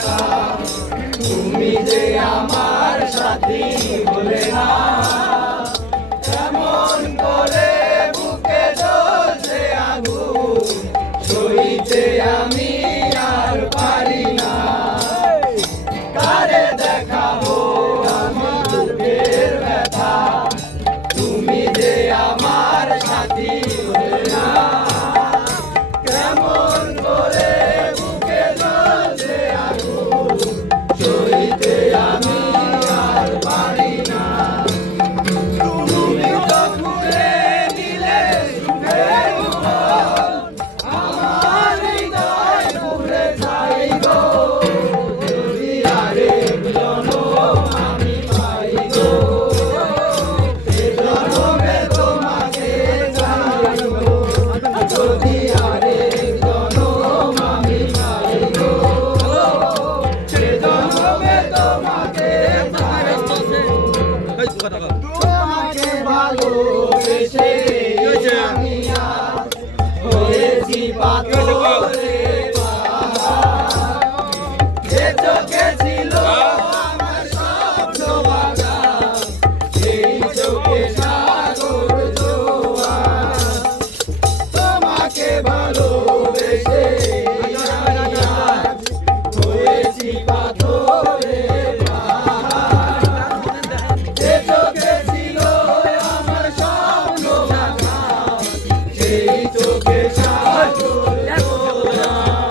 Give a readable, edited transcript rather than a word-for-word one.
দেখা, তুমি যে আমার সাথী বলে না, কেমন করে বুকে জ্বলছে আগুন, সইতে আমি আর পারি না। কারে দেখাবো আমি বুকের ব্যথা, তুমি যে আমার সাথী বলে না, কেমন করে বুকে জ্বলছে আগুন, সইতে আমি আর পারি না। তুমি তো ঘুরে দিলে সুখের মন, আমার হৃদয় ঘুরে যাই গো, যদি আরেক জনম আমি পাই গো, এ জনমে তোমাকে চাই গো, যদি আরেক জনম আমি পাই গো, সে জনমে তোমাকে চাই গো। তোমাকে ভালোবেসে আমি আজ হয়েছি পাথরে পাহাড়, যে চোখে ছিল আমার স্বপ্ন বাগান, সেই চোখে সাগর জোয়ার। তোমাকে ভালোবেসে আমি আজ হয়েছি পাথরে পাহাড়, যে চোখে ছিল আমার স্বপ্ন বাগান, সেই চোখে সাগর জোয়ার।